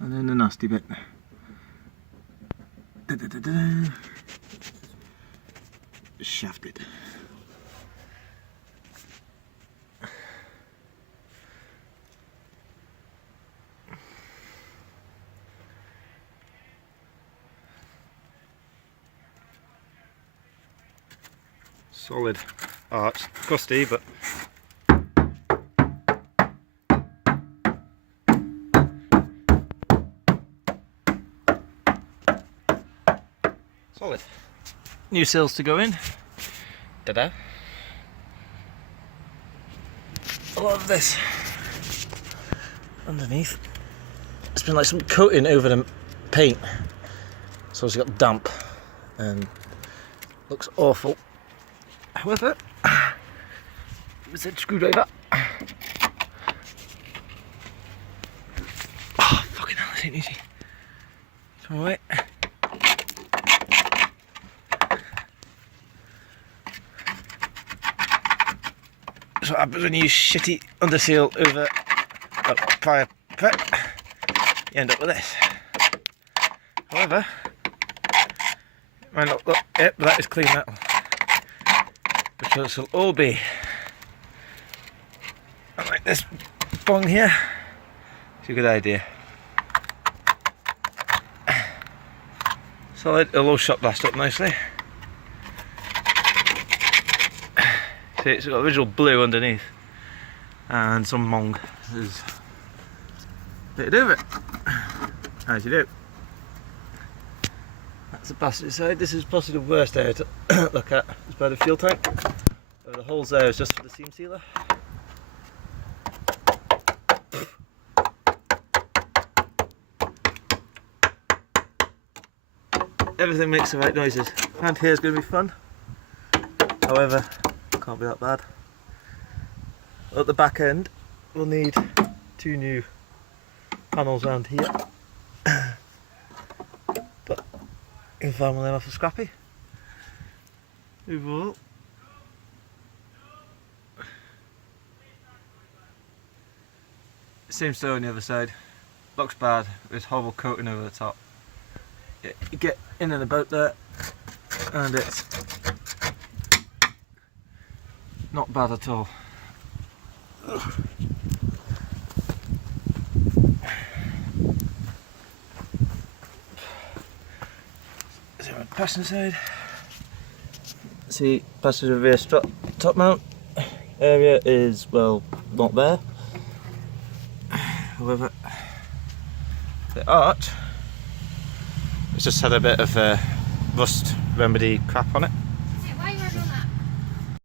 and then the nasty bit. Shafted. Solid. Oh, it's crusty, but solid. New sills to go in. Ta-da. A lot of this underneath. It's been like some coating over the paint, so it's got damp and looks awful. However, with a screwdriver. Oh, fucking hell, this ain't easy. It's alright. That's what happens when you use shitty underseal over a fire pit. You end up with this. However, it might not look it, but that is clean metal. Which this will all be. I like this bung here. It's a good idea. Solid, it'll all shot blast up nicely. See, it's got original blue underneath and some mong. This is a bit to do with it, as you do. That's the passenger side. This is possibly the worst area to look at. It's by the fuel tank. The holes there is just for the seam sealer. Everything makes the right noises. And here's going to be fun. However, can't be that bad. At the back end, we'll need 2 new panels around here. But you'll find one of them off of Scrappy. Overall, same story on the other side. Looks bad. There's horrible coating over the top. You get in and about there, and it's not bad at all. So on the passenger side, see passenger rear strut top mount area is, well, not there. However, the arch, it's just had a bit of rust remedy crap on it.